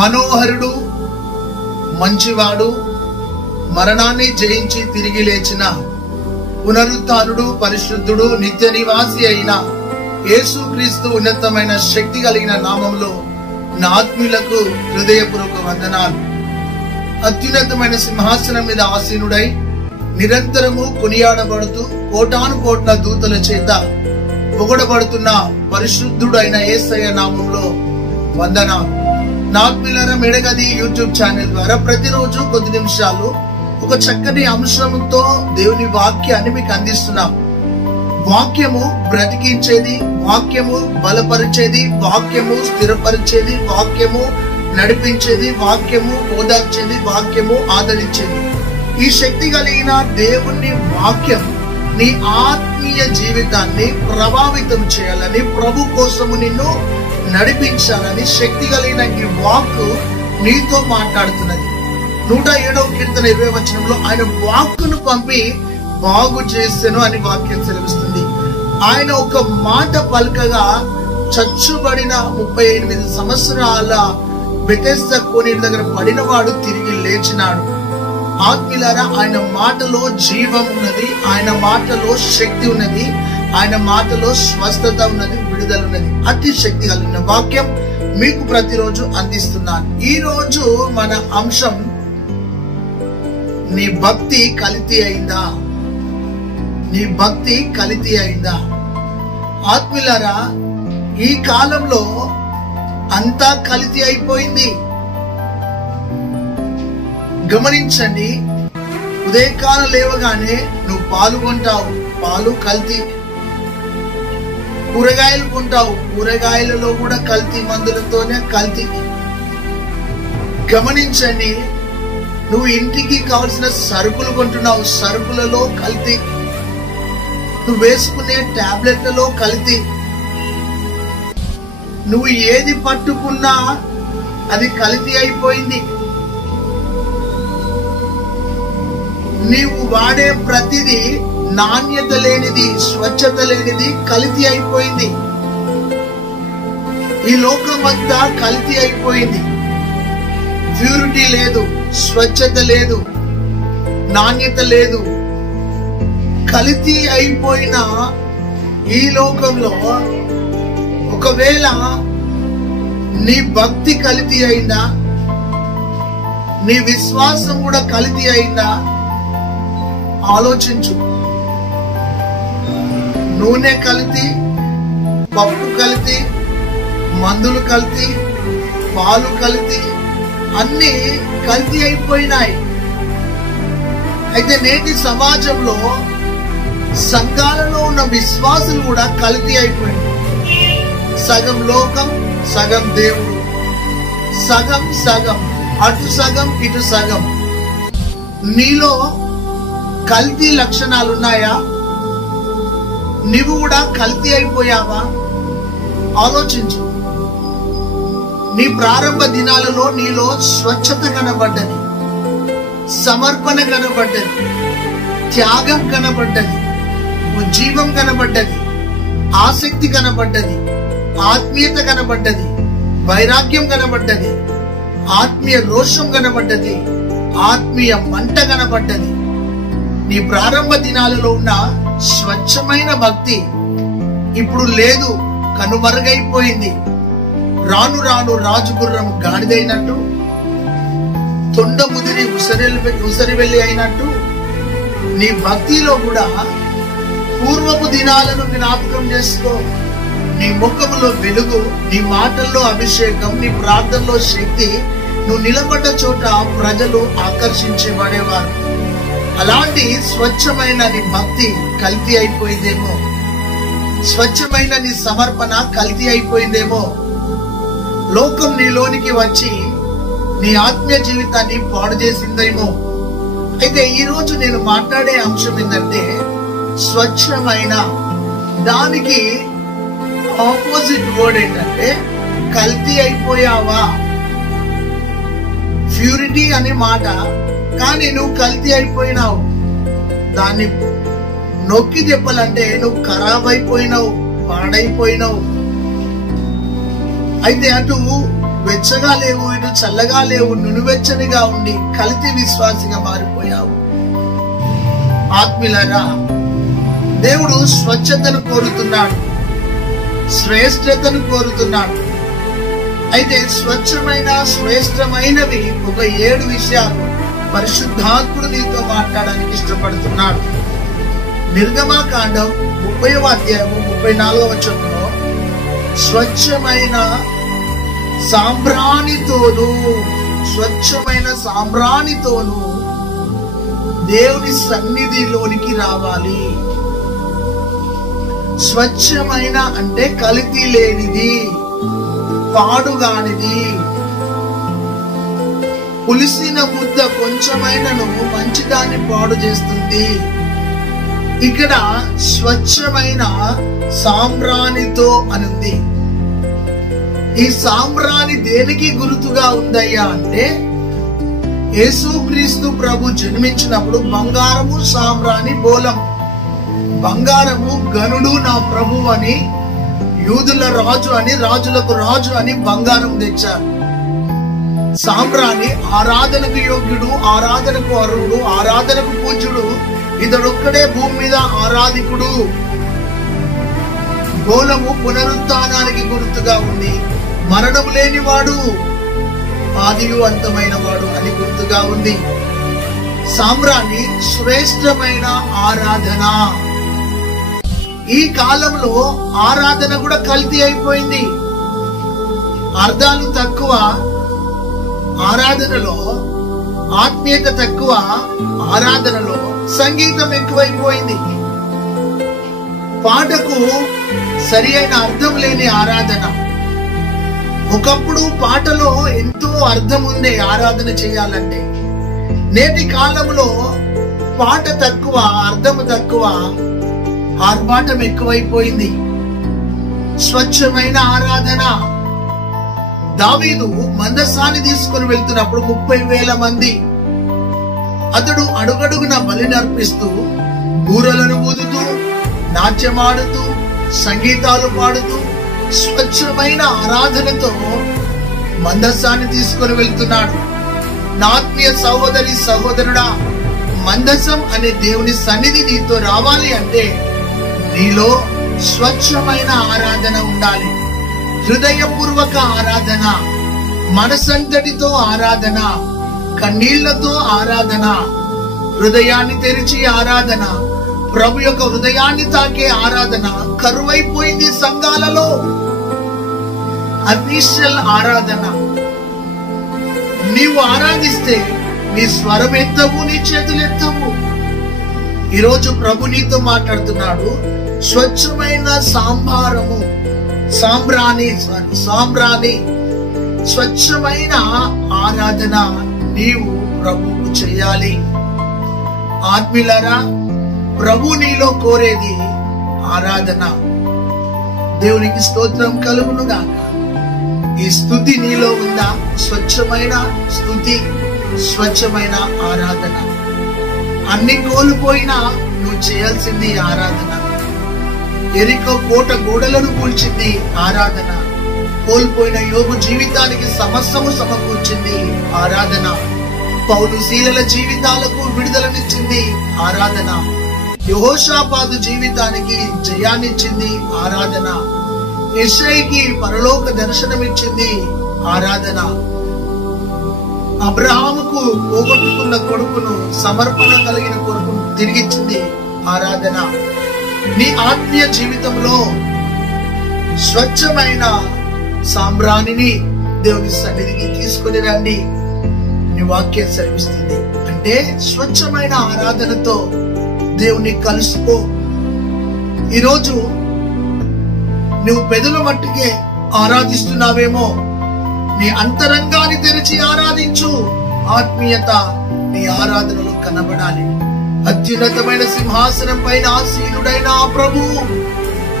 మనోహరుడు, మంచివాడు, మరణాన్ని జయించి తిరిగి లేచిన పునరుత్థానుడు, పరిశుద్ధుడు, నిత్య నివాసి అయిన యేసుక్రీస్తు ఉన్నతమైన శక్తి కలిగిన నామంలో నా ఆత్మీయులకు హృదయపూర్వక వందనాలు. అత్యున్నతమైన సింహాసనం మీద ఆసీనుడై నిరంతరము కొనియాడబడుతూ కోటాను కోట్ల దూతల చేత పొగడబడుతున్న పరిశుద్ధుడైన యేసయ్య నామంలో వందనాలు. నా ఆత్మీయులారా, మెడగది యూట్యూబ్ ఛానల్ ద్వారా ప్రతిరోజు కొద్ది నిమిషాలు ఒక చక్కని అంశంతో దేవుని వాక్యాన్ని మీకు అందిస్తున్నాం. వాక్యము బ్రతికించేది, వాక్యము బలపరిచేది, వాక్యము స్థిరపరిచేది, వాక్యము నడిపించేది, వాక్యము ఓదార్చేది, వాక్యము ఆదరించేది. ఈ శక్తి కలిగిన దేవుని వాక్యం నీ ఆత్మీయ జీవితాన్ని ప్రభావితం చేయాలని, ప్రభు కోసము నిన్ను నడిపించాలని శక్తి కలిగిన ఈ వాక్ నీతో మాట్లాడుతున్నది. 107వ కీర్తన 20వ వచనంలో ఆయన వాక్కును పంపి బాగు చేసెను అని వాక్యం సెలవిస్తుంది. ఆయన ఒక మాట పలకగా చచ్చుబడిన 38 సంవత్సరాల బెతెస్దా కోనేరు దగ్గర పడినవాడు తిరిగి లేచినాడు. ఆత్మీయులారా, ఆయన మాటలో జీవం ఉన్నది, ఆయన మాటలో శక్తి ఉన్నది, ఆయన మాటలో స్వస్థత ఉన్నది, విడుదల ఉన్నది. అతి శక్తి కలిగిన వాక్యం మీకు ప్రతిరోజు అందిస్తున్నాను. ఈ రోజు మన అంశం, నీ భక్తి కల్తీ అయిందా? నీ భక్తి కల్తీ అయిందా? ఆత్మీయులారా, ఈ కాలంలో అంతా కల్తీ అయిపోయింది. గమనించండి, ఉదయకాలం లేవగానే నువ్వు పాలు కొంటావు, పాలు కల్తీ. కూరగాయలు కొంటావు, కూరగాయలలో కూడా కల్తీ మందులతోనే కల్తీ. గమనించండి, నువ్వు ఇంటికి కావలసిన సరుకులు కొంటున్నావు, సరుకులలో కల్తీ. నువ్వు వేసుకునే టాబ్లెట్లలో కల్తీ. నువ్వు ఏది పట్టుకున్నా అది కల్తీ అయిపోయింది. నీవు వాడే ప్రతిదీ నాణ్యత లేనిది, స్వచ్ఛత లేనిది, కల్తీ అయిపోయింది. ఈ లోకమంతా కల్తీ అయిపోయింది. ప్యూరిటీ లేదు, స్వచ్ఛత లేదు, నాణ్యత లేదు. కల్తీ అయిపోయిన ఈ లోకంలో ఒకవేళ నీ భక్తి కల్తీ అయిందా? నీ విశ్వాసం కూడా కల్తీ అయిందా? ఆలోచించు. నూనె కల్తీ, పప్పు కల్తీ, మందులు కల్తీ, పాలు కల్తీ, అన్ని కల్తీ అయిపోయినాయి. అయితే నేటి సమాజంలో సంఘాలలో ఉన్న విశ్వాసులు కూడా కల్తీ అయిపోయింది. సగం లోకం, సగం దేవుడు, సగం సగం, అటు సగం ఇటు సగం. నీలో కల్తీ లక్షణాలు ఉన్నాయా? నీవు కూడా కల్తీ అయిపోయావా? ఆలోచించు. నీ ప్రారంభ దినాలలో నీలో స్వచ్ఛత కనబడ్డది, సమర్పణ కనబడ్డది, త్యాగం కనబడ్డది, జీవం కనబడ్డది, ఆసక్తి కనబడ్డది, ఆత్మీయత కనబడ్డది, వైరాగ్యం కనబడ్డది, ఆత్మీయ రోషం కనబడ్డది, ఆత్మీయ మంట కనబడ్డది. నీ ప్రారంభ దినాలలో ఉన్న స్వచ్ఛమైన భక్తి ఇప్పుడు లేదు, కనుమరుగైపోయింది. రాను రాను రాజుగుర్రం గాడిదైనట్టు, తొండ ముదిరి ఉసరి వెళ్ళి అయినట్టు నీ భక్తిలో కూడా పూర్వపు దినాలను జ్ఞాపకం చేసుకో. నీ ముఖములో వెలుగు, నీ మాటల్లో అభిషేకం, నీ ప్రార్థనలో శక్తి. నువ్వు నిలబడ్డ చోట ప్రజలు ఆకర్షించబడేవారు. అలాంటి స్వచ్ఛమైన నీ భక్తి కల్తీ అయిపోయిందేమో, స్వచ్ఛమైన నీ సమర్పణ కల్తీ అయిపోయిందేమో. లోకం నీలోనికి వచ్చి నీ ఆత్మీయ జీవితాన్ని పాడు చేసిందేమో. అయితే ఈ రోజు నేను మాట్లాడే అంశం ఏంటంటే, స్వచ్ఛమైన దానికి ఆపోజిట్ వర్డ్ ఏంటంటే కల్తీ అయిపోయావా. ప్యూరిటీ అనే మాట, కానీ నువ్వు కల్తీ అయిపోయినావు. దాన్ని నొక్కి చెప్పాలంటే నువ్వు ఖరాబ్ అయిపోయినావు, పాడైపోయినావు. అయితే అటు వెచ్చగా లేవు, ఇటు చల్లగా లేవు, నునువెచ్చనిగా ఉండి కల్తీ విశ్వాసిగా మారిపోయావు. ఆత్మీయులారా, దేవుడు స్వచ్ఛతను కోరుతున్నాడు, శ్రేష్టతను కోరుతున్నాడు. అయితే స్వచ్ఛమైన శ్రేష్టమైనవి ఒక 7 విషయాలు పరిశుద్ధాత్ముడు నీతో మాట్లాడడానికి ఇష్టపడుతున్నాడు. నిర్గమకాండం 30వ అధ్యాయము 34వ వచనంలో స్వచ్ఛమైన సాంబ్రాణితోను దేవుని సన్నిధిలోనికి రావాలి. స్వచ్ఛమైన అంటే కల్తీ లేనిది, పాడుగానిది. పులిసిన ముద్ద కొంచెమైనను మంచిదాన్ని పాడు చేస్తుంది. ఇక్కడ స్వచ్ఛమైన సాంబ్రాణితో అని ఉంది. ఈ సాంబ్రాణి దేనికి గుర్తుగా ఉందయ్యా అంటే, యేసుక్రీస్తు ప్రభు జన్మించినప్పుడు బంగారము సాంబ్రాణి బోలం. బంగారము గనుడు నా ప్రభు అని, యూదుల రాజు అని, రాజులకు రాజు అని బంగారం తెచ్చారు. సాంబ్రాణి ఆరాధనకు యోగ్యుడు, ఆరాధనకు అర్హుడు, ఆరాధనకు పూజ్యుడు, ఇతడొక్కడే భూమి మీద ఆరాధికుడు. బోలము పునరుత్థానానికి గుర్తుగా ఉంది. మరణము లేనివాడు, ఆదియు అంతమైన వాడు అని గుర్తుగా ఉంది. సాంబ్రాణి శ్రేష్టమైన ఆరాధన. ఈ కాలంలో ఆరాధన కూడా కల్తీ అయిపోయింది. అర్థాలు తక్కువ ఆరాధనలో, ఆత్మీయత తక్కువ ఆరాధనలో, సంగీతం ఎక్కువైపోయింది. పాటకు సరి అయిన అర్థం లేని ఆరాధన. ఒకప్పుడు పాటలో ఎంతో అర్థం ఉంది ఆరాధన చేయాలంటే. నేటి కాలంలో పాట తక్కువ, అర్థం తక్కువ, ఆర్భాటం ఎక్కువైపోయింది. స్వచ్ఛమైన ఆరాధన. దావీదు మందసాన్ని తీసుకుని వెళ్తున్నప్పుడు 30,000 మంది. అతడు అడుగడుగున బలిని అర్పిస్తూ, బూరలను ఊదుతూ, నాట్యమాడుతూ, సంగీతాలు పాడుతూ, స్వచ్ఛమైన ఆరాధనతో మందసాన్ని తీసుకుని వెళ్తున్నాడు. నా ఆత్మీయ సహోదరి సహోదరుడా, మందసం అనే దేవుని సన్నిధి నీతో రావాలి అంటే నీలో స్వచ్ఛమైన ఆరాధన ఉండాలి. హృదయపూర్వక ఆరాధన, మనసంతటితో ఆరాధన, కన్నీళ్లతో ఆరాధన, హృదయాన్ని తెరిచి ఆరాధన, ప్రభు యొక్క హృదయాన్ని తాకే ఆరాధన కరువైపోయింది సంఘాలలో. అఫీషియల్ ఆరాధన. నీవు ఆరాధిస్తే నీ స్వరం ఎత్తవు, నీ చేతులు ఎత్తవు. ఈరోజు ప్రభు నీతో మాట్లాడుతున్నాడు. స్వచ్ఛమైన సాంబ్రాణి స్వచ్ఛమైన ఆరాధన నీవు ప్రభువుకు చేయాలి. ఆత్మీయులారా, ప్రభు నీలో కోరేది ఆరాధన. దేవునికి స్తోత్రం కలుగును గాక. ఈ స్తుతి నీలో ఉందా? స్వచ్ఛమైన స్తుతి, స్వచ్ఛమైన ఆరాధన. అన్ని కోల్పోయినా నువ్వు చేయాల్సింది ఆరాధన. ఎరికో కోట గోడలను కూల్చింది ఆరాధన. కోల్పోయిన యోబు జీవితానికి సమస్తము సమకూర్చింది ఆరాధన. పౌలు శీలల జీవితాలకు విడుదలనిచ్చింది ఆరాధన. యెహోషాపాతు జీవితానికి జయాన్నిచ్చింది ఆరాధన. యెషయికి పరలోక దర్శనమిచ్చింది ఆరాధన. అబ్రహాముకు పోగొట్టుకున్న కొడుకును, సమర్పణ కలిగిన కొడుకును తిరిగిచ్చింది ఆరాధన. నీ ఆత్మీయ జీవితంలో స్వచ్ఛమైన సాంబ్రాణిని దేవుని సన్నిధికి తీసుకుని రండి. నీ వాక్యం సెలవిస్తుంది. అంటే స్వచ్ఛమైన ఆరాధనతో దేవుని కలుసుకో. ఈరోజు నువ్వు పెదల మట్టుకే ఆరాధిస్తున్నావేమో, నీ అంతరంగాన్ని తెరిచి ఆరాధించు. ఆత్మీయత నీ ఆరాధనలో కనబడాలి. అత్యున్నతమైన సింహాసనం పైన ఆసీనుడైన ఆ ప్రభువు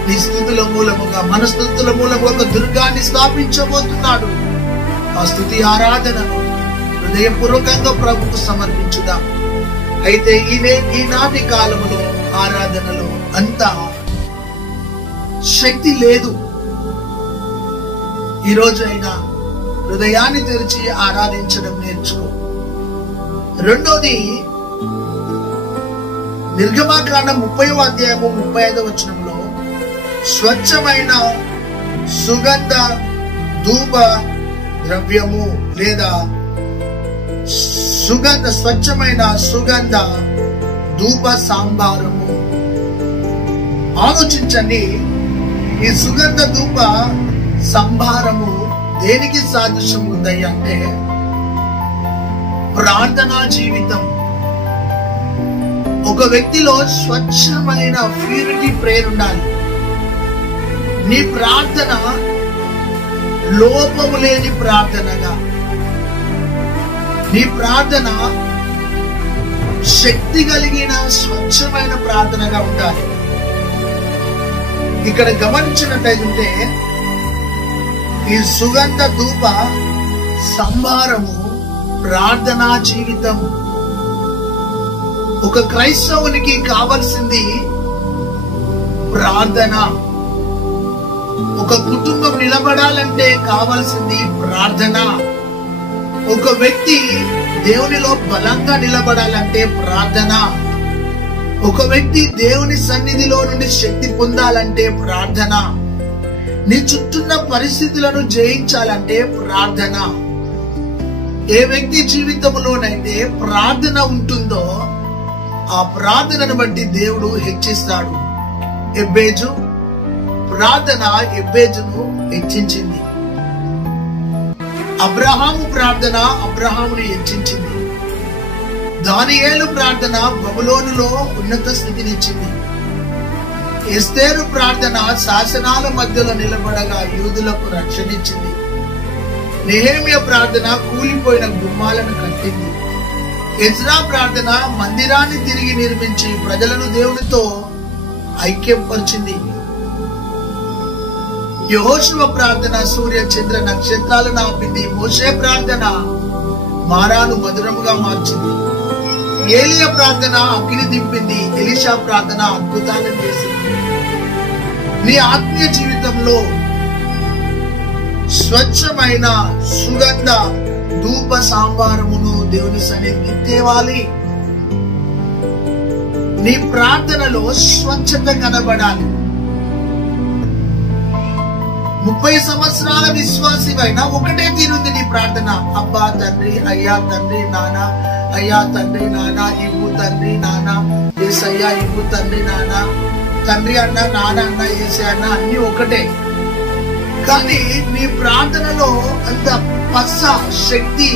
నీ స్తుతుల మూలముగా, మన స్తుతుల మూలముగా ఒక దుర్గాన్ని స్థాపించబోతున్నాడు. ఆ స్తుతి ఆరాధనను హృదయపూర్వకంగా ప్రభుకు సమర్పించుదాం. అయితే ఈనాటి కాలంలో ఆరాధనలో అంత శక్తి లేదు. ఈ రోజు అయినా హృదయాన్ని తెరిచి ఆరాధించడం నేర్చుకో. రెండోది, నిర్గమాకాండం 30వ అధ్యాయము 35వ వచనంలో స్వచ్ఛమైన సుగంధ ధూప ద్రవ్యము లేదా స్వచ్ఛమైన సుగంధ ధూప సాంబారము. ఆలోచించండి, ఈ సుగంధ ధూప సంభారము దేనికి సాదృశ్యం ఉంది అంటే ప్రార్థనా జీవితం. ఒక వ్యక్తిలో స్వచ్ఛమైన ప్యూరిటీ ప్రేయర్ ఉండాలి. నీ ప్రార్థన లోపము లేని ప్రార్థనగా, నీ ప్రార్థన శక్తి కలిగిన స్వచ్ఛమైన ప్రార్థనగా ఉండాలి. ఇక్కడ గమనించినట్టయితే ఈ సుగంధ ధూప సంభారము ప్రార్థనా జీవితం. ఒక క్రైస్తవునికి కావలసింది ప్రార్థన. ఒక కుటుంబం నిలబడాలంటే కావలసింది ప్రార్థన. ఒక వ్యక్తి దేవునిలో బలంగా నిలబడాలంటే ప్రార్థన. ఒక వ్యక్తి దేవుని సన్నిధిలో నుండి శక్తి పొందాలంటే ప్రార్థన. నీ చుట్టూన్న పరిస్థితులను జయించాలంటే ప్రార్థన. ఏ వ్యక్తి జీవితంలోనైతే ప్రార్థన ఉంటుందో ఆ ప్రార్థనను బట్టి దేవుడు హెచ్చిస్తాడు. ఎబ్బేజు ప్రార్థన ఎబ్బేజును హెచ్చించింది. అబ్రహాము ప్రార్థన అబ్రహామును హెచ్చించింది. దానియేలు ప్రార్థన బబులోనులో ఉన్నత స్థితినిచ్చింది. ఎస్తేరు ప్రార్థన శాసనాల మధ్యలో నిలబడగా యూదులకు రక్షణిచ్చింది. నెహెమ్యా ప్రార్థన కూలిపోయిన గుమ్మాలను కట్టింది. ఎజ్రా ప్రార్థన మందిరాన్ని తిరిగి నిర్మించి ప్రజలను దేవునితో ఐక్యపరిచింది. యెహోషువ ప్రార్థన సూర్య చంద్ర నక్షత్రాలను ఆపింది. మోషే ప్రార్థన మారాను మధురముగా మార్చింది. ఏలియా ప్రార్థన అగ్ని దింపింది. ఎలీషా ప్రార్థన అద్భుతాలను చేసింది. నీ ఆత్మీయ జీవితంలో స్వచ్ఛమైన సుగంధ ధూప సాంబారమును దేవుని సన్నిధికి తేవాలి. నీ ప్రార్థనలో స్వచ్ఛత కనబడాలి. 30 సంవత్సరాల విశ్వాసివైనా ఒకటే తీరుంది నీ ప్రార్థన. అబ్బా తండ్రి, అయ్యా తండ్రి, నాన్న, అయ్యా తండ్రి, నాన్న, ఇవ్వు తండ్రి, నాన్న, యేసయ్యా ఇవ్వు తండ్రి, నాన్న, తండ్రి అన్న, నాన్న అన్న, యేసే అన్న, అన్ని ఒకటే. కానీ నీ ప్రార్థనలో అంత పస్స, శక్తి,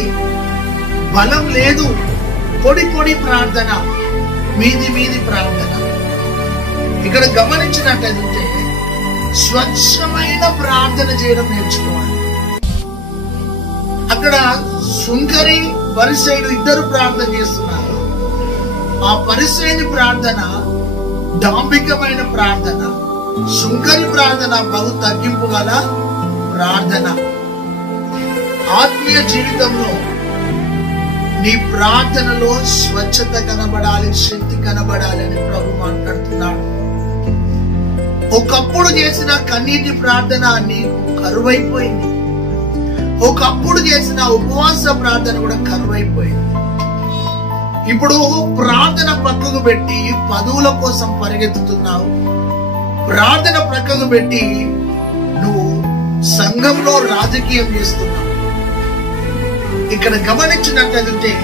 బలం లేదు. పొడి పొడి ప్రార్థన, మీది ప్రార్థన. ఇక్కడ గమనించినట్లయితే స్వచ్ఛమైన ప్రార్థన చేయడం నేర్చుకోవాలి. అక్కడ సుంకరి పరిసయుడు ఇద్దరు ప్రార్థన చేస్తున్నారు. ఆ పరిసయుని ప్రార్థన డాంబికమైన ప్రార్థన, సుంకరి ప్రార్థన బహు తగ్గింపు గల ప్రార్థన. ఆత్మీయ జీవితంలో నీ ప్రార్థనలో స్వచ్ఛత కనబడాలి, శక్తి కనబడాలి అని ప్రభు మాట్లాడుతున్నాడు. ఒకప్పుడు చేసిన కన్నీటి ప్రార్థన నీకు కరువైపోయింది. ఒకప్పుడు చేసిన ఉపవాస ప్రార్థన కూడా కరువైపోయింది. ఇప్పుడు ప్రార్థన పక్కకు పెట్టి పదవుల కోసం పరిగెత్తుతున్నావు. ప్రార్థన పక్కకు పెట్టి నువ్వు సంఘంలో రాజకీయం చేస్తున్నావు. ఇక్కడ గమనించినట్లయితే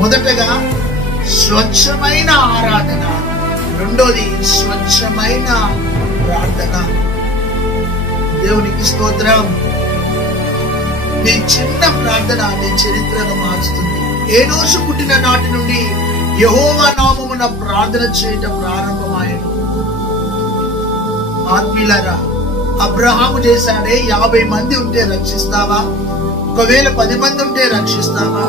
మొదటగా స్వచ్ఛమైన ఆరాధన, రెండోది స్వచ్ఛమైన ప్రార్థన. దేవునికి స్తోత్రం. నీ చిన్న ప్రార్థన నీ చరిత్రను మార్చుతుంది. ఏనోషు పుట్టిన నాటి నుండి యెహోవా నామమున ప్రార్థన చేయటం ప్రారంభమాయను. ఆత్మీయులారా, అబ్రహాము చేశాడే, 50 మంది ఉంటే రక్షిస్తావా? ఒకవేళ 10 మంది ఉంటే రక్షిస్తావా?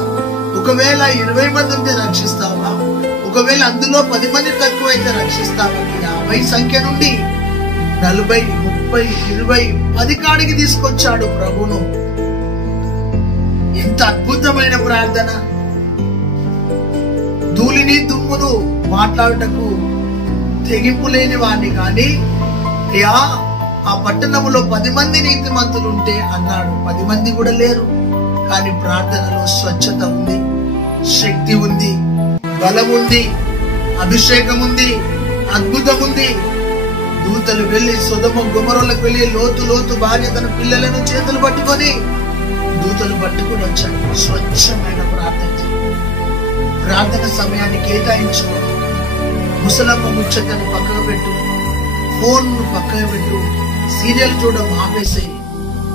ఒకవేళ 20 మంది ఉంటే రక్షిస్తావా? ఒకవేళ అందులో 10 మంది తక్కువైతే రక్షిస్తావా? 50 సంఖ్య నుండి 40, 30, 20, 10 కాడికి తీసుకొచ్చాడు ప్రభును. ఎంత అద్భుతమైన ప్రార్థన! ధూళిని దుమ్మును మాట్లాడుటకు తెగింపు లేని వాడిని కానీ, అయ్యా ఆ పట్టణంలో 10 మంది నీతిమంతులు ఉంటే అన్నాడు, 10 మంది కూడా లేరు. కానీ ప్రార్థనలో స్వచ్ఛత ఉంది, శక్తి ఉంది, బలం ఉంది, అభిషేకం ఉంది, అద్భుతం ఉంది. దూతలు వెళ్లి సొదొమ గొమొర్రాలకు వెళ్లి లోతు భార్య తన పిల్లలను చేతులు పట్టుకొని దూతలు పట్టుకుని వచ్చారు. స్వచ్ఛమైన ప్రార్థన, ప్రార్థన సమయాన్ని కేటాయించుకో. ముసలమ్మ ముచ్చటను పక్కకు పెట్టు, ఫోన్ పక్కకు పెట్టు, సీరియల్ చూడడం ఆపేసేయి.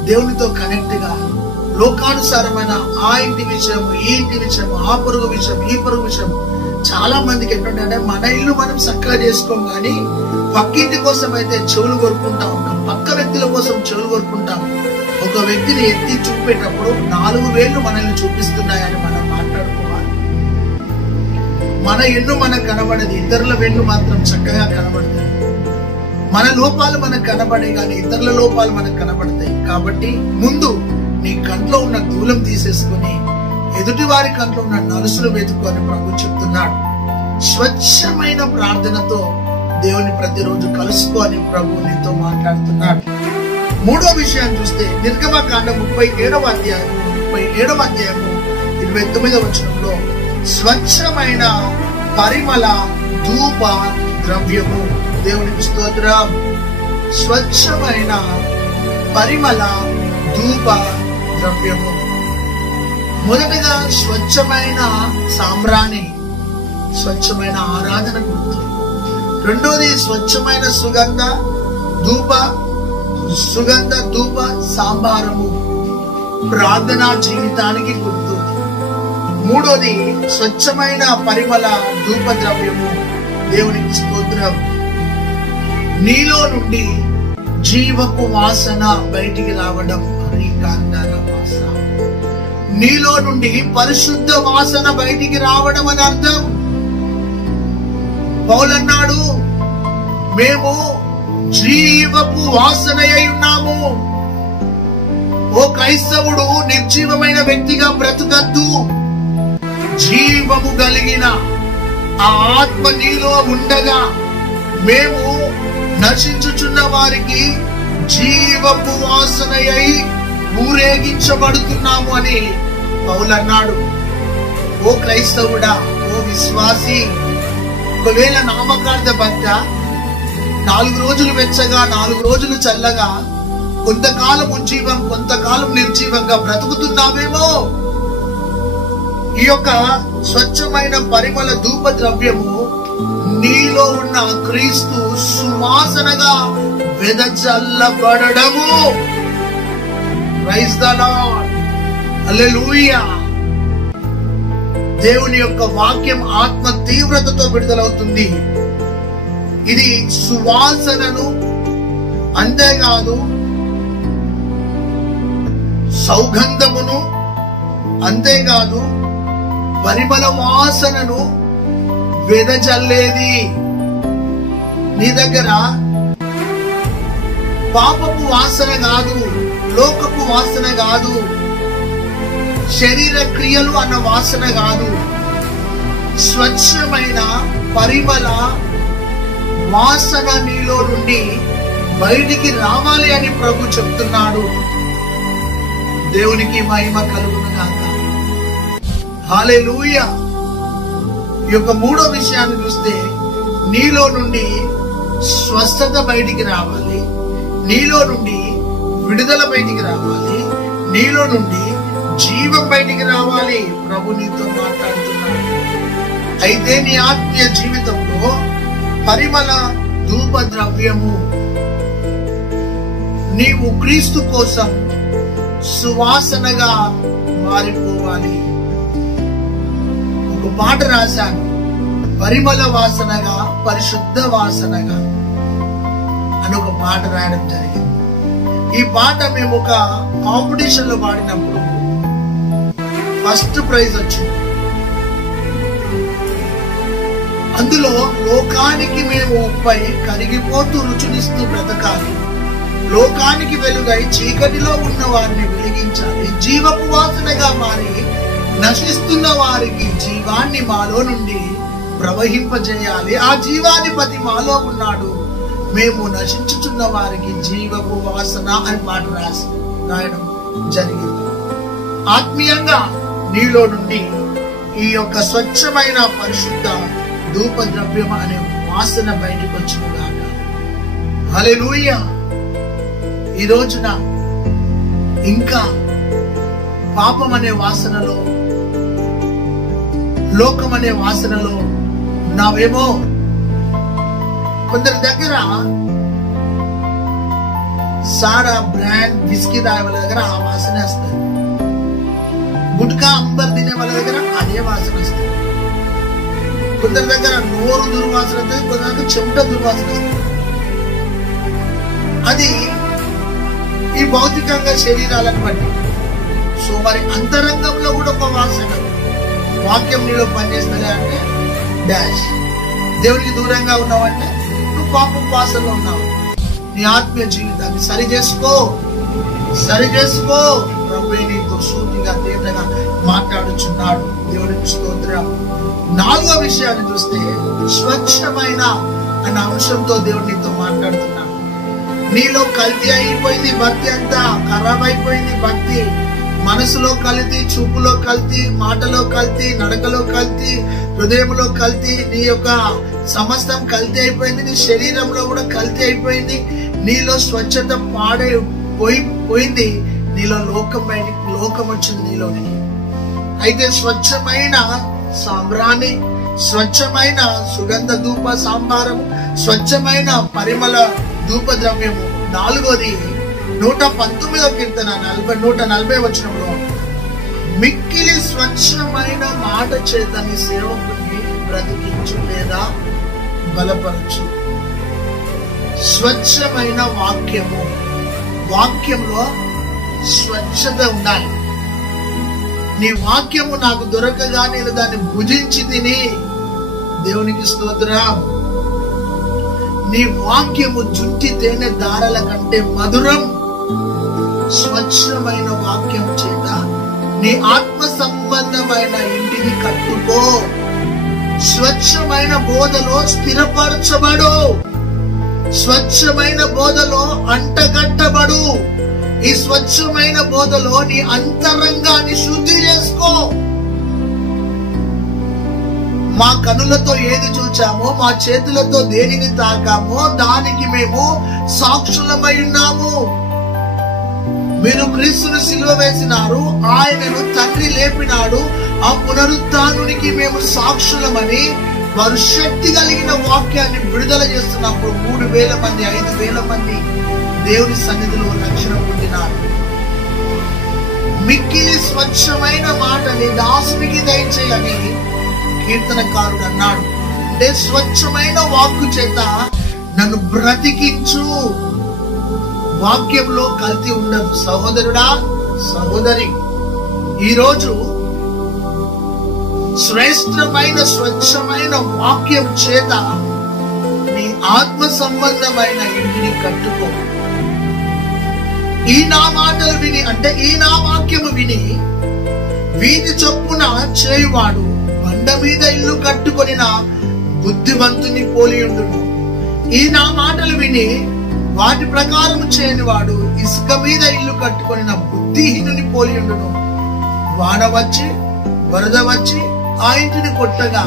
దేవునితో కనెక్ట్ గా లోకానుసారమైన ఆ ఇంటి విషయం, ఈ ఇంటి విషయం, ఆ పొరుగు విషయం, ఈ పొరుగు విషయం. చాలా మందికి ఎట్లుంటే మన ఇల్లు మనం చక్కగా చేసుకోం, కానీ పక్కింటి కోసం అయితే చెవులు కొరుకుంటా ఉంటాం, పక్క వ్యక్తుల కోసం చెవులు కొరుకుంటాం. ఒక వ్యక్తిని ఎత్తి చూపేటప్పుడు 4 వేళ్లు మనల్ని చూపిస్తున్నాయని మనం మాట్లాడుకోవాలి. మన ఎన్ను మనకు కనబడేది, ఇతరుల వెన్ను మాత్రం చక్కగా కనబడుతుంది. మన లోపాలు మనకు కనబడే కానీ ఇతరుల లోపాలు మనకు కనబడతాయి. కాబట్టి ముందు నీ కంట్లో ఉన్న దూలం తీసేసుకుని ఎదుటి వారి కంట్లో ఉన్న నలుసులు వెతుక్కొని ప్రభు చెప్తున్నాడు. స్వచ్ఛమైన ప్రార్థనతో దేవుని ప్రతిరోజు కలుసుకోని ప్రభు నీతో మాట్లాడుతున్నాడు. 3వ విషయాన్ని చూస్తే నిర్గమకాండం 37వ అధ్యాయము 29వ వచనంలో స్వచ్ఛమైన పరిమళ ధూప ద్రవ్యము. దేవునికి స్తోత్రం. స్వచ్ఛమైన పరిమళ ధూప ద్రవ్యము. మొదటగా స్వచ్ఛమైన సాంబ్రాణి, స్వచ్ఛమైన ఆరాధన గుర్తు. రెండోది స్వచ్ఛమైన సుగంధ ధూప సాంబారము, ప్రార్థనా జీవితానికి గుర్తు. మూడోది స్వచ్ఛమైన పరిమళ ధూప ద్రవ్యము. దేవునికి స్తోత్రం. నీలో నుండి జీవపు వాసన బయటికి రావడం. నీలో నుండి పరిశుద్ధ వాసన బయటికి రావడం అని అర్థం. పౌలన్నాడు, మేము జీవపు వాసన అయి ఉన్నాము. ఓ క్రైస్తవుడు నిర్జీవమైన వ్యక్తిగా బ్రతుకద్దు. జీవము కలిగిన ఆ ఆత్మ నీలో ఉండగా మేము నశించుచున్న వారికి జీవపు వాసన అయి ఊరేగించబడుతున్నాము అని పౌలన్నాడు. ఓ క్రైస్తవుడా, ఓ విశ్వాసి, ఒకవేళ నామకార్థ భక్త 4 రోజులు వెచ్చగా 4 రోజులు చల్లగా కొంతకాలం ఉజ్జీవం కొంతకాలం నిర్జీవంగా బ్రతుకుతున్నావేమో, ఈ యొక్క స్వచ్ఛమైన పరిమళ ధూప ద్రవ్యము నీలో ఉన్న క్రీస్తు సువాసనగా వెదజల్లబడము. ప్రైజ్ ద లార్డ్, హల్లెలూయా. దేవుని యొక్క వాక్యం ఆత్మ తీవ్రతతో విడుదలవుతుంది. ఇది సువాసనను అంతేకాదు, సౌగంధమును అంతేకాదు, పరిమళ వాసనను వెదజల్లేది. నీ దగ్గర పాపపు వాసన కాదు, లోకపు వాసన కాదు, శరీర క్రియలు అన్న వాసన కాదు, స్వచ్ఛమైన పరిమళ వాసన నీలో నుండి బయటికి రావాలి అని ప్రభు చెప్తున్నాడు. దేవునికి మహిమ కలుగును గాక. హల్లెలూయా. ఈ యొక్క 3వ విషయాన్ని చూస్తే నీలో నుండి స్వస్థత బయటికి రావాలి, నీలో నుండి విడుదల బయటికి రావాలి, నీలో నుండి జీవం బయటికి రావాలి. ప్రభు నీతో మాట్లాడుతున్నాడు. అయితే నీ ఆత్మీయ జీవితంలో పరిమళ ధూప ద్రవ్యము, నీవు క్రీస్తు కోసం సువాసనగా మారిపోవాలి. ఒక పాట రాశాను, పరిమళ వాసనగా పరిశుద్ధ వాసనగా అని ఒక పాట రాయడం జరిగింది. ఈ పాట మేము ఒక కాంపిటీషన్ లో పాడినప్పుడు ఫస్ట్ ప్రైజ్ వచ్చింది. అందులో లోకానికి మేము ఉప్పై కరిగిపోతూ రుచినిస్తూ బ్రతకాలి, లోకానికి వెలుగై చీకటిలో ఉన్న వారిని వెలిగించాలి, జీవపు వాసనగా మారి నశిస్తున్న వారికి జీవాన్ని మాలో నుండి ప్రవహింపజేయాలి. ఆ జీవాధిపతి మాలో ఉన్నాడు, మేము నశించుచున్న వారికి జీవపు వాసన అని మాట రాయడం జరిగింది. ఆత్మీయంగా నీలో నుండి ఈ యొక్క స్వచ్ఛమైన పరిశుద్ధ ధూప ద్రవ్యం అనే వాసన బయటకు వచ్చినగాక. హల్లెలూయా. ఈ రోజున ఇంకా పాపం అనే వాసనలో, లోకం అనే వాసనలో ఉన్నావేమో. కొందరి దగ్గర సారా బ్రాండ్ విస్కీ తాగే వాళ్ళ దగ్గర ఆ వాసన వస్తుంది. గుట్కా అంబర్ తినే వాళ్ళ దగ్గర అదే వాసన వస్తుంది. కొందరి దగ్గర నోరు దుర్వాసన వస్తుంది, కొందరి దగ్గర చెమట దుర్వాసన వస్తుంది. అది ఈ భౌతికంగా శరీరాలను బట్టి. సో మరి అంతరంగంలో కూడా ఒక వాసన. వాక్యం నీలో పనిచేస్తలే అంటే డాష్. దేవునికి దూరంగా ఉన్నావంటే నువ్వు పాపం వాసనలో ఉన్నావు. నీ ఆత్మీయ జీవితాన్ని సరి చేసుకో. ప్రభువే నీతో సూటిగా తేటగా మాట్లాడుచున్నాడు. దేవుడికి స్తోత్రం. 4వ విషయాన్ని చూస్తే స్వచ్ఛమైన అన్న అంశంతో దేవుడు నీతో మాట్లాడుతున్నాడు. నీలో కల్తీ అయిపోయింది భక్తి, అంతా ఖరాబ్ అయిపోయింది భక్తి. మనసులో కల్తీ, చూపులో కల్తీ, మాటలో కల్తీ, నడకలో కల్తీ, హృదయంలో కల్తీ. నీ యొక్క సమస్తం కల్తీ అయిపోయింది. నీ శరీరంలో కూడా కల్తీ అయిపోయింది. నీలో స్వచ్ఛత పోయింది. నీలో లోకం వచ్చింది నీలోనికి. అయితే స్వచ్ఛమైన సాంబ్రాణి, స్వచ్ఛమైన సుగంధ ధూప సాంబారము, స్వచ్ఛమైన పరిమళ ధూప ద్రవ్యము. 4వది 119వ కీర్తన 140 వచనంలో, మిక్కిలి స్వచ్ఛమైన మాట చేత నీ సేవకుని బ్రతికించు లేదా బలపరచు. స్వచ్ఛమైన వాక్యము. వాక్యంలో స్వచ్ఛత ఉండాలి. నీ వాక్యము నాకు దొరకగా నేను దాన్ని భుజించి తిని. దేవునికి స్తోత్రం. నీ వాక్యము జుంటి తేనె దారల కంటే మధురం. స్వచ్ఛమైన వాక్యం చేత నీ ఆత్మ సంబంధమైన ఇంటిని కట్టుకో. స్వచ్ఛమైన బోధలో స్థిరపరచబడు. స్వచ్ఛమైన బోధలో అంటగట్టబడు. ఈ స్వచ్ఛమైన బోధలో నీ అంతరంగాన్ని శుద్ధి చేసుకో. మా కనులతో ఏది చూచామో, మా చేతులతో దేనిని తాకామో దానికి మేము సాక్షులమై ఉన్నాము. మీరు క్రీస్తును సిలువ వేసినారు, ఆయనను తండ్రి లేపినాడు, ఆ పునరుత్థానునికి మేము సాక్షులమని వారు శక్తి కలిగిన వాక్యాన్ని విడుదల చేస్తున్నప్పుడు 3,000 మంది 5,000 మంది దేవుని సన్నిధిలో రక్షణ పొందినారు. మిక్కిలి స్వచ్ఛమైన మాటని దాసునికి దయచేయని కీర్తనకారుడు అన్నాడు. అంటే స్వచ్ఛమైన వాక్కు చేత నన్ను బ్రతికించు. వాక్యంలో కల్తీ ఉండదు. సహోదరుడా, సహోదరి, ఈరోజు శ్రేష్టమైన స్వచ్ఛమైన వాక్యం చేత నీ ఆత్మ సంబంధమైన ఇంటిని కట్టుకో. ఈ నా మాటలు విని, అంటే ఈ నా వాక్యము విని వీటి చొప్పున చేయువాడు బండ మీద ఇల్లు కట్టుకొనిన బుద్ధిమంతుని పోలియుండును. ఈ నా మాటలు విని వాటి ప్రకారం చేయనివాడు ఇసుక మీద ఇల్లు కట్టుకొనిన బుద్ధిహీనుని పోలియుండును. వాన వచ్చి వరద వచ్చి ఆ ఇంటిని కొట్టగా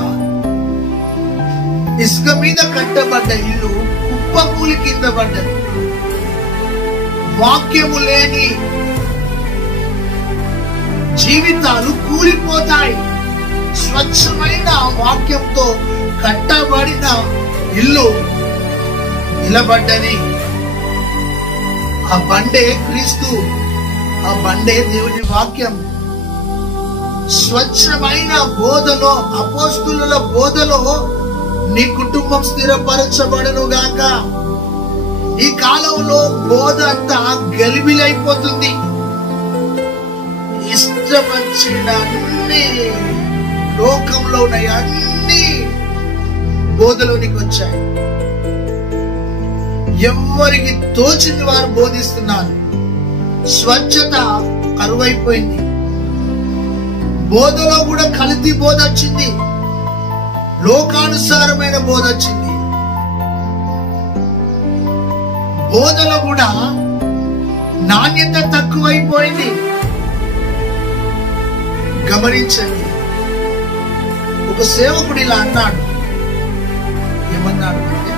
ఇసుక మీద కట్టబడ్డ ఇల్లు కుప్పకూలి కింద పడ్డది. వాక్యము లేని జీవితాలు కూలిపోతాయి. స్వచ్ఛమైన వాక్యంతో కట్టబడిన ఇల్లు నిలబడ్డది. ఆ బండే క్రీస్తు, ఆ బండే దేవుని వాక్యం. స్వచ్ఛమైన బోధలో, అపోస్తుల బోధలో నీ కుటుంబం స్థిరపరచబడును గాక. ఈ కాలంలో బోధ అంతా గలిబిలైపోతుంది. ఇష్టం వచ్చిన అన్ని లోకంలో ఉన్నాయి, అన్ని బోధలోనికి వచ్చాయి. ఎవరికి తోచింది వారు బోధిస్తున్నారు. స్వచ్ఛత కరువైపోయింది. బోధలో కూడా కల్తీ బోధ వచ్చింది, లోకానుసారమైన బోధ వచ్చింది. బోధలో కూడా నాణ్యత తక్కువైపోయింది. గమనించండి, ఒక సేవకుడు ఇలా అన్నాడు. ఏమన్నాడు అంటే,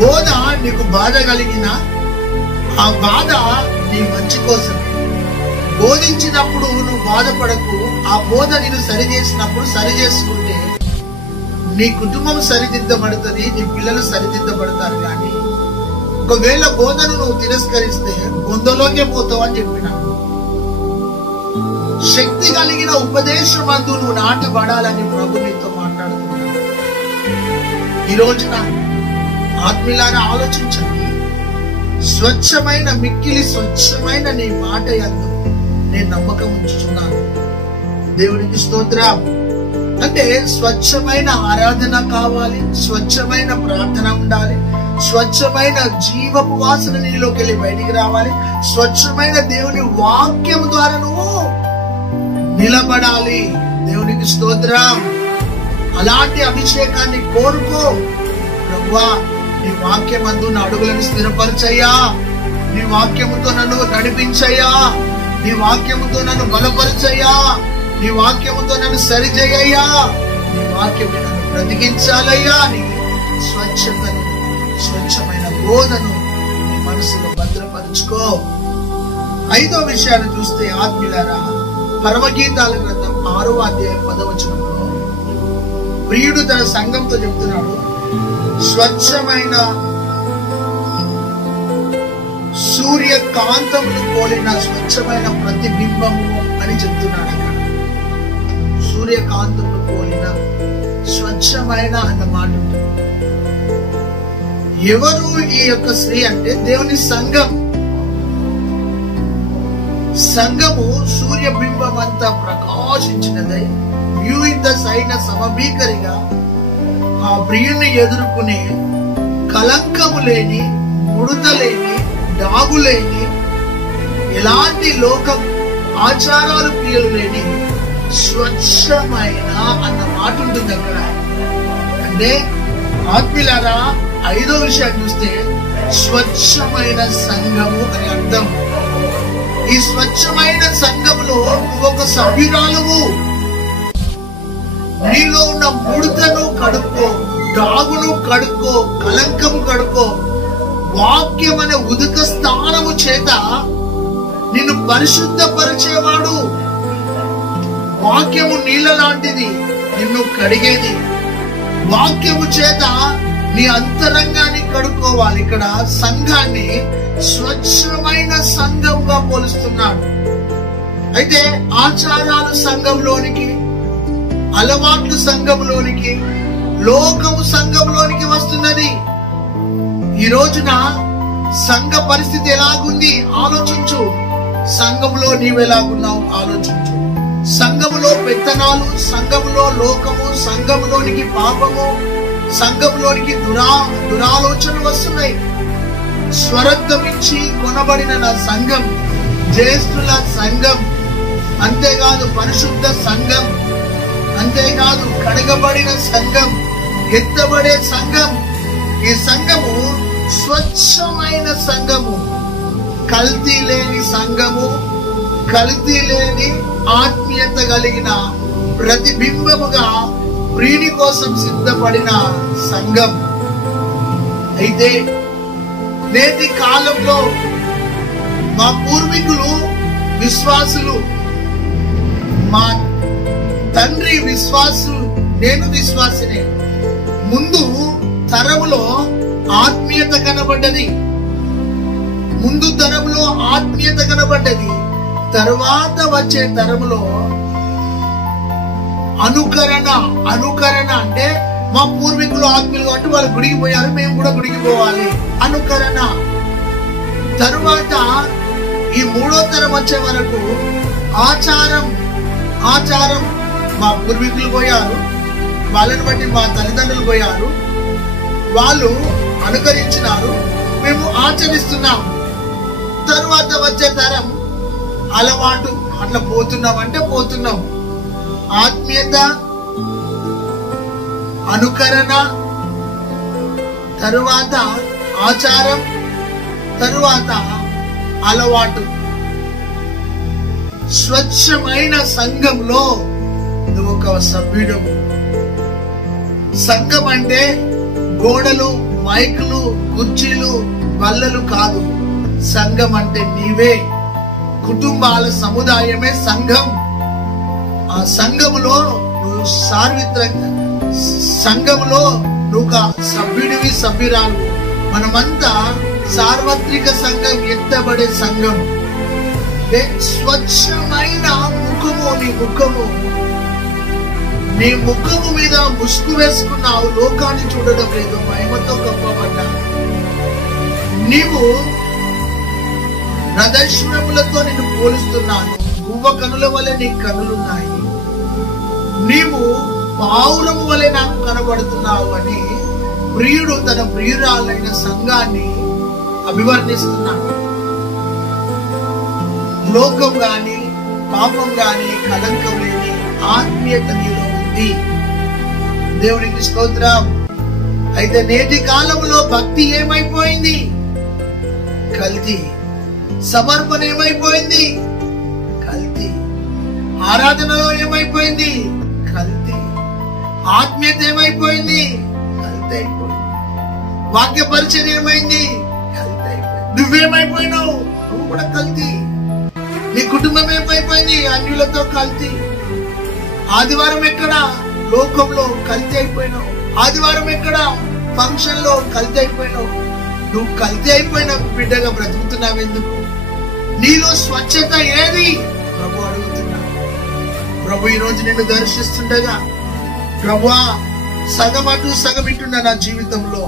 బోధ నీకు బాధ కలిగిన ఆ బాధ నీ మంచి కోసం. బోధించినప్పుడు నువ్వు బాధపడకు. ఆ బోధ నేను సరి చేసినప్పుడు సరి చేసుకుంటే నీ కుటుంబం సరిదిద్దబడుతుంది, నీ పిల్లలు సరిదిద్దబడతారు. కానీ ఒకవేళ బోధను నువ్వు తిరస్కరిస్తే బొందలోకే పోతావు అని చెప్పినాడు. శక్తి కలిగిన ఉపదేశమందు నువ్వు నాటబడాలని ప్రభు నీతో మాట్లాడుతున్నాడు. ఈ రోజున ఆత్మీయులారా ఆలోచించండి. స్వచ్ఛమైన మిక్కిలి స్వచ్ఛమైన నీ మాట యందు నేను నమ్మకం ఉంచుతున్నాను. దేవునికి స్తోత్రం. అంటే స్వచ్ఛమైన ఆరాధన కావాలి, స్వచ్ఛమైన ప్రార్థన ఉండాలి, స్వచ్ఛమైన జీవపు వాసన నీలోకి వెళ్ళి బయటికి రావాలి, స్వచ్ఛమైన దేవుని వాక్యం ద్వారా నువ్వు నిలబడాలి. దేవునికి స్తోత్రం. అలాంటి అభిషేకాన్ని కోరుకో. ప్రభువా, నీ వాక్యమందు నా అడుగులను స్థిరపరచయ్యా, నీ వాక్యముతో నన్ను నడిపించయ్యా, నీ వాక్యముతో నన్ను బలపరచయ్యా, నీ వాక్యముతో నన్ను సరిచేయ్యా, నీ వాక్యం నన్ను బ్రతికించాలయ్యా అని స్వచ్ఛతను, స్వచ్ఛమైన బోధను నీ మనసులో భద్రపరుచుకో. 5వ విషయాన్ని చూస్తే ఆత్మీయులారా, పరమగీతాల గ్రంథం 6వ అధ్యాయం 10వ వచనంలో ప్రియుడు తన సంఘంతో చెప్తున్నాడు, స్వచ్ఛమైన సూర్యకాంతమును పోలిన స్వచ్ఛమైన ప్రతిబింబము అని చెప్తున్నాడు. అక్కడ సూర్యకాంతమును పోలిన స్వచ్ఛమైన అన్న మాట ఉంటుంది. ఎవరు ఈ యొక్క స్త్రీ అంటే దేవుని సంఘం. సంఘము సూర్యబింబం అంతా ప్రకాశించినదై వ్యూహిత సైన సమభీకరిగా ఆ ప్రియుని ఎదుర్కొనే కలంకము లేని, ముడత లేని, డాగు లేని, ఎలాంటి లోక ఆచారాలు క్రియలు లేని స్వచ్ఛమైన అన్న మాట ఉంటుంది అక్కడ. అంటే ఆత్మీయులారా, 5వ విషయాన్ని చూస్తే స్వచ్ఛమైన సంఘము అని అర్థం. ఈ స్వచ్ఛమైన సంఘములో నువ్వు ఒక సభ్యురాలువు. నీలో ఉన్న ముడతను కడుక్కో, డాగును కడుక్కో, కలంకము కడుక్కో. వాక్యం అనే ఉదక స్థానము చేత నిన్ను పరిశుద్ధపరిచేవాడు. వాక్యము నీళ్ళ లాంటిది, నిన్ను కడిగేది. వాక్యము చేత నీ అంతరంగాన్ని కడుక్కోవాలి. ఇక్కడ సంఘాన్ని స్వచ్ఛమైన సంఘంగా పోలుస్తున్నాడు. అయితే ఆచారాలు సంఘంలోనికి, అలవాట్లు సంఘంలోనికి, లోకము సంఘంలోనికి వస్తున్నది. ఈ రోజున సంఘ పరిస్థితి ఎలాగుంది ఆలోచించు. సంఘములో నీవెలాగున్నావు ఆలోచించు. సంఘములో పెత్తనాలు, సంఘములో లోకము, సంఘములోనికి పాపము, సంఘంలోనికి దురాలోచనలు వస్తున్నాయి. స్వరక్తమిచ్చి కొనబడిన నా సంఘం, జ్యేష్ఠుల సంఘం, అంతేకాదు పరిశుద్ధ సంఘం, అంతేకాదు కడగబడిన సంఘం, ఎత్తబడే సంఘం. ఈ సంఘము స్వచ్ఛమైన సంఘము, కల్తీ లేని సంఘము, కల్తీ లేని ఆత్మీయత కలిగిన ప్రతిబింబముగా ప్రియుని కోసం సిద్ధపడిన సంఘం. అయితే నేటి కాలంలో మా పూర్వీకులు విశ్వాసులు, మా తండ్రి విశ్వాసులు, నేను విశ్వాసినే. ముందు తరములో ఆత్మీయత కనబడ్డది, ముందు తరములో ఆత్మీయత కనబడ్డది. తరువాత వచ్చే తరములో అనుకరణ అంటే మా పూర్వీకులు ఆత్మీయులు కాబట్టి వాళ్ళు గుడికి పోయారు, మేము కూడా గుడికి పోవాలి, అనుకరణ. తరువాత ఈ 3వ తరం వచ్చే వరకు ఆచారం మా పూర్వీకులు పోయారు, వాళ్ళని బట్టి మా తల్లిదండ్రులు పోయారు, వాళ్ళు అనుకరించినారు, మేము ఆచరిస్తున్నాం. తరువాత వచ్చే తరం అలవాటు, అట్లా పోతున్నాం అంటే పోతున్నాం. ఆత్మీయత, అనుకరణ, తరువాత ఆచారం, తరువాత అలవాటు. స్వచ్ఛమైన సంఘంలో నువ్వు ఒక సభ్యుడవు. సంఘం అంటే గోడలు, మైకులు, కుర్చీలు, బల్లలు కాదు. సంఘం అంటే నీవే. కుటుంబాల సముదాయమే సంఘం. ఆ సంఘములో నువ్వు సంఘములో నువ్వు సభ్యుడివి, సభ్యురాలు. మనమంతా సార్వత్రిక సంఘం, ఎత్తబడే సంఘం. స్వచ్ఛమైన ముఖము, నీ ముఖము మీద ముసుగు వేసుకున్నావు. లోకాన్ని చూడడం లేదు, మహిమతో గొప్పపడ్డా. నీవు ప్రదర్శనములతో నిన్ను పోలుస్తున్నాను. గువ్వ కనుల వలె నీ కనులున్నాయి. నీవు పావురము వలె నాకు కనబడుతున్నావు అని ప్రియుడు తన ప్రియురాలైన సంఘాన్ని అభివర్ణిస్తున్నాడు. లోకం గాని, పాపం గాని, కలంకం లేని ఆత్మీయత నీలో ఉంది. దేవునికి స్తోత్రం. అయితే నేటి కాలంలో భక్తి ఏమైపోయింది? కల్తీ. సమర్పణ ఏమైపోయింది? కల్తీ. ఆరాధనలో ఏమైపోయింది? కల్తీ. ఆత్మీయత ఏమైపోయింది? కల్తీ అయిపోయింది. వాక్య పరిచయం ఏమైంది? కల్తీ అయిపోయింది. నువ్వేమైపోయినావు? నువ్వు కూడా కల్తీ. నీ కుటుంబం ఏమైపోయింది? అన్యులతో కల్తీ. ఆదివారం ఎక్కడ? లోకంలో కల్తీ అయిపోయినావు. ఆదివారం ఎక్కడ? ఫంక్షన్ లో కల్తీ అయిపోయినావు. నువ్వు కల్తీ అయిపోయిన బిడ్డగా బ్రతుకుతున్నావు ఎందుకు? నీలో స్వచ్ఛత ఏది? ప్రభు అడుగుతున్నావు. ప్రభు ఈ రోజు నిన్ను దర్శిస్తుండగా, ప్రభువా సగం అటు సగం ఇటున్న నా జీవితంలో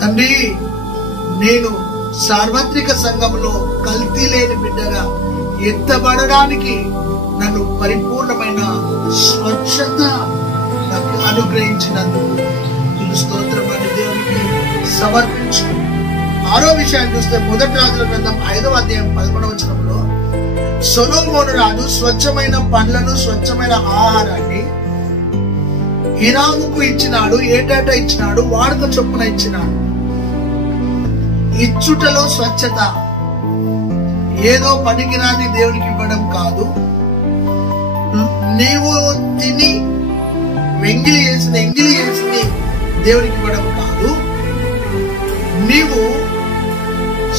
తండ్రి, నేను సార్వత్రిక సంఘంలో కల్తీ లేని బిడ్డగా ఎత్తబడడానికి నన్ను పరిపూర్ణమైన స్వచ్ఛత నాకు అనుగ్రహించినందుకు స్తోత్రం అని దేవునికి సమర్పించు. ఆరో విషయాన్ని చూస్తే మొదటి రాజుల గ్రంథం 5వ అధ్యాయం 11వ వచనంలో సొలొమోను రాజు స్వచ్ఛమైన పండ్లను, స్వచ్ఛమైన ఆహారాన్ని హిరాముకు ఇచ్చినాడు. ఏటాట ఇచ్చినాడు, వాడుక చొప్పున ఇచ్చినాడు. ఇచ్చుటలో స్వచ్ఛత. ఏదో పనికిరాని దేవునికి ఇవ్వడం కాదు. నీవు తిని ఎంగిలి చేసింది దేవునికి ఇవ్వడం కాదు. నీవు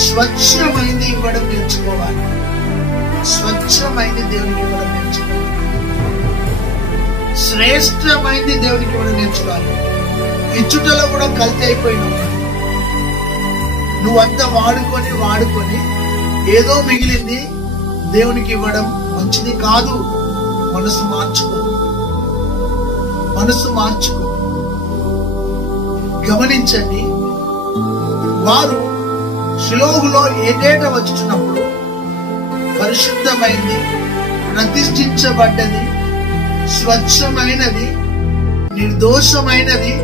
స్వచ్ఛమైంది ఇవ్వడం నేర్చుకోవాలి. స్వచ్ఛమైంది దేవునికి ఇవ్వడం నేర్చుకోవాలి. శ్రేష్టమైంది దేవునికి ఇవ్వడం నేర్చుకోవాలి. ఇచ్చుటలో కూడా కల్తీ అయిపోయినావు. నువ్వంతా వాడుకొని ఏదో మిగిలింది దేవునికి ఇవ్వడం మంచిది కాదు. మనసు మార్చుకో. గమనించండి, వారు షిలోహులో ఏటేట వచ్చుచున్నప్పుడు పరిశుద్ధమైంది, ప్రతిష్ఠించబడ్డది, స్వచ్ఛమైనది, నిర్దోషమైనది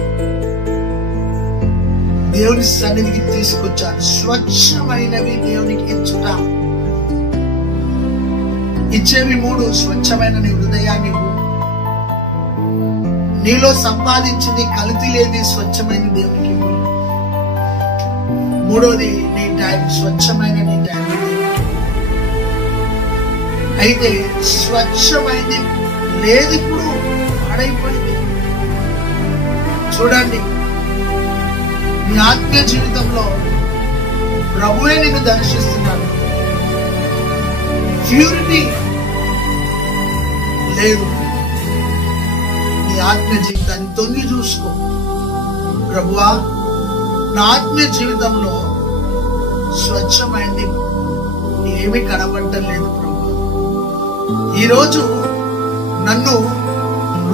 దేవుని సన్నిధికి తీసుకొచ్చారు. స్వచ్ఛమైనవి దేవునికి ఇచ్చుట. ఇచ్చేవి 3. స్వచ్ఛమైన నీ హృదయాన్ని, నీలో సంపాదించింది కల్తీ లేని స్వచ్ఛమైన దేవునికి. 3వది నీ టైం, స్వచ్ఛమైన నీ టైం. అయితే స్వచ్ఛమైంది లేదు, ఇప్పుడు పాడైపోయింది. చూడండి, నీ ఆత్మీయ జీవితంలో ప్రభువే నిన్ను దర్శిస్తున్నాడు. ప్యూరిటీ లేదు. నీ ఆత్మీయ జీవితాన్ని తొంగి చూసుకో. ప్రభువా, నా ఆత్మీయ జీవితంలో స్వచ్ఛమైంది ఏమీ కనబడలేదు ప్రభు. ఈరోజు నన్ను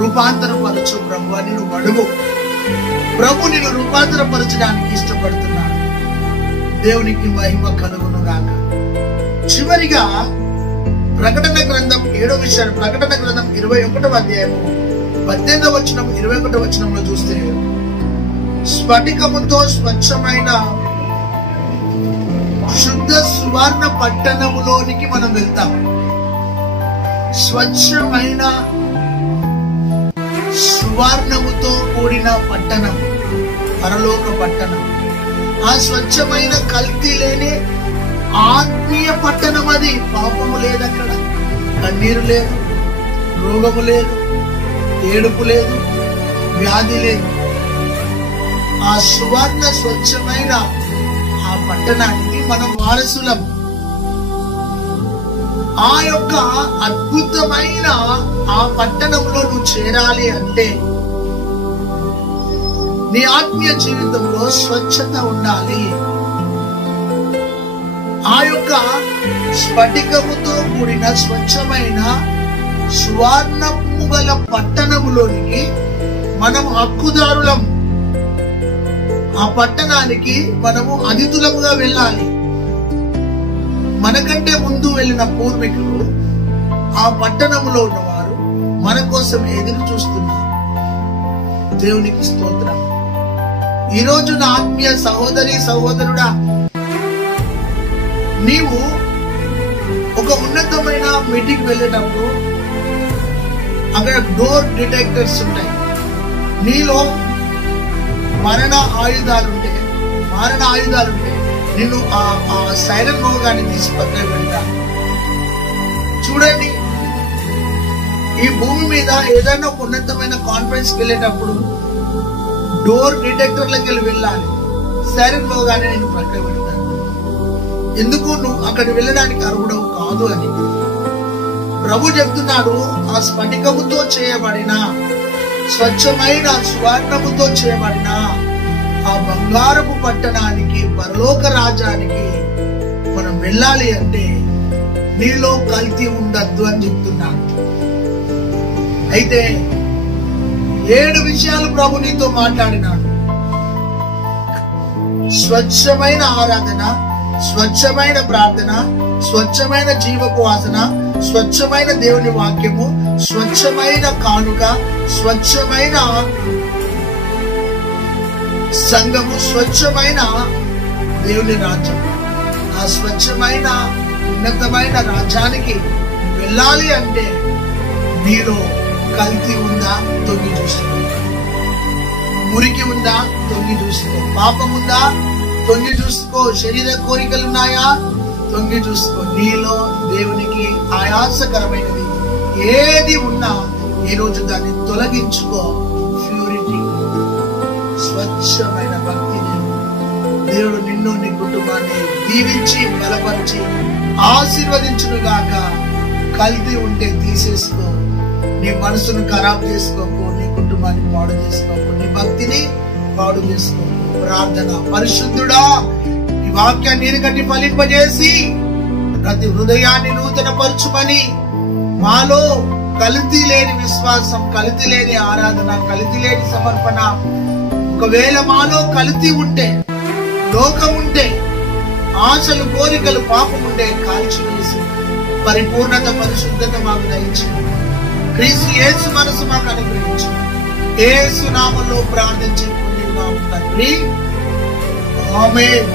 రూపాంతరపరచు ప్రభు అని నువ్వు అడుగు. ప్రభు నిన్ను రూపాంతరపరచడానికి ఇష్టపడుతున్నాడు. దేవునికి మహిమ కలుగును గాక. చివరిగా ప్రకటన గ్రంథం 7వ విషయాన్ని, ప్రకటన గ్రంథం 21వ అధ్యాయము 18వ వచనం 21వ వచనంలో చూస్తే, స్ఫటికముతో స్వచ్ఛమైన శుద్ధ సువర్ణ పట్టణములోనికి మనం వెళ్తాం. స్వచ్ఛమైన సువర్ణముతో కూడిన పట్టణం. పరలోక పట్టణం. ఆ స్వచ్ఛమైన కల్తీ లేని ఆత్మీయ పట్టణం అది. పాపము లేదు అక్కడ, కన్నీరు లేదు, రోగము లేదు, ఏడుపు లేదు, వ్యాధి లేదు. ఆ సువర్ణ స్వచ్ఛమైన ఆ పట్టణానికి మనం వారసులం. ఆ యొక్క అద్భుతమైన ఆ పట్టణంలో నువ్వు చేరాలి అంటే నీ ఆత్మీయ జీవితంలో స్వచ్ఛత ఉండాలి. ఆ యొక్క స్ఫటికముతో కూడిన స్వచ్ఛమైన సువర్ణము గల పట్టణములోనికి మనం హక్కుదారులం. ఆ పట్టణానికి మనము అతిథులముగా వెళ్ళాలి. మనకంటే ముందు వెళ్ళిన పూర్వీకులు ఆ పట్టణంలో ఉన్నవారు మన కోసం ఎదురు చూస్తున్నారు. దేవునికి స్తోత్రం. ఈరోజు నా ఆత్మీయ సహోదరి సహోదరుడా, నీవు ఒక ఉన్నతమైన మీటింగ్ వెళ్ళేటప్పుడు అక్కడ డోర్ డిటెక్టర్స్ ఉంటాయి. నీలో మరణ ఆయుధాలుంటే నిన్ను ఆ సైరన్ మోగాన్ని తీసి పక్కన పెడతా. చూడండి, ఈ భూమి మీద ఏదైనా ఒక ఉన్నతమైన కాన్ఫరెన్స్ వెళ్ళేటప్పుడు డోర్ డిటెక్టర్లకి వెళ్ళాలి. సైరన్ మోగాన్ని నేను పక్కన పెడతాను. ఎందుకు? నువ్వు అక్కడికి వెళ్ళడానికి అర్హుడవు కాదు అని ప్రభు చెప్తున్నాడు. ఆ స్ఫటికముతో చేయబడిన స్వచ్ఛమైన స్వర్ణముతో చేయబడిన ఆ బంగారపు పట్టణానికి, పరలోక రాజ్యానికి మనం వెళ్ళాలి అంటే నీలో కల్తీ ఉండద్దు అని చెప్తున్నాడు. అయితే 7 విషయాలు ప్రభు నీతో మాట్లాడినాడు. స్వచ్ఛమైన ఆరాధన, స్వచ్ఛమైన ప్రార్థన, స్వచ్ఛమైన జీవోపవాసన, స్వచ్ఛమైన దేవుని వాక్యము, స్వచ్ఛమైన కానుక, స్వచ్ఛమైన సంఘము, స్వచ్ఛమైన దేవుని రాజ్యం. ఆ స్వచ్ఛమైన ఉన్నతమైన రాజ్యానికి వెళ్ళాలి అంటే నీలో కల్తీ ఉందా తొంగి చూసుకో, మురికి ఉందా తొంగి చూసుకో, పాపం ఉందా తొంగి చూసుకో, శరీర కోరికలు ఉన్నాయా తొంగి చూసుకో. నీలో దేవునికి ఆయాసకరమైనది ఏది ఉన్నా ఈరోజు దాన్ని తొలగించుకో. ప్యూరిటీ, స్వచ్ఛమైన భక్తిని దేవుడు నిన్ను నీ కుటుంబాన్ని దీవించి బలపరిచి ఆశీర్వదించును గాక. కల్తీ ఉంటే తీసేసుకో. నీ మనసును ఖరాబ్ చేసుకోకు, నీ కుటుంబాన్ని పాడు చేసుకోకు, నీ భక్తిని పాడు చేసుకోకు. ప్రార్థన. పరిశుద్ధుడా, ఈ వాక్యాన్ని నీరుగట్టి ఫలింపజేసి ప్రతి హృదయాన్ని నూతన పరచుమని, మాలో కల్తీ లేని విశ్వాసం, కల్తీ లేని ఆరాధన, కల్తీ లేని సమర్పణ, ఒకవేళ మాలో కల్తీ ఉంటే, లోకం ఉంటే, ఆశలు కోరికలు పాపం ఉంటే కాల్చివేసి పరిపూర్ణత పరిశుద్ధత మాకు దయచి క్రీస్తు యేసు మనసు మాకు అనుగ్రహించు. యేసు నామములో ప్రార్థించి పొందినాము తండ్రి. ఆమేన్.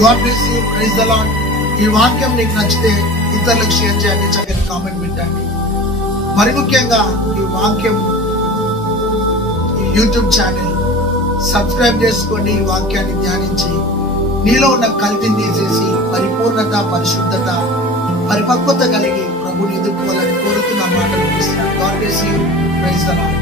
God bless you. Praise the Lord. ఈ వాక్యం నీకు నచ్చితే ఇతరులకు షేర్ చేయండి, చక్కని కామెంట్ పెట్టండి. మరి ముఖ్యంగా ఈ వాక్యం యూట్యూబ్ ఛానల్ సబ్స్క్రైబ్ చేసుకోండి. ఈ వాక్యాన్ని ధ్యానించి నీలో ఉన్న కల్తీని తీసేసి పరిపూర్ణత, పరిశుద్ధత, పరిపక్వత కలిగి ప్రభుని ఎదుర్కోవాలని కోరుతున్న మాటలు ఇస్తున్నాను. God bless you. Praise the lord.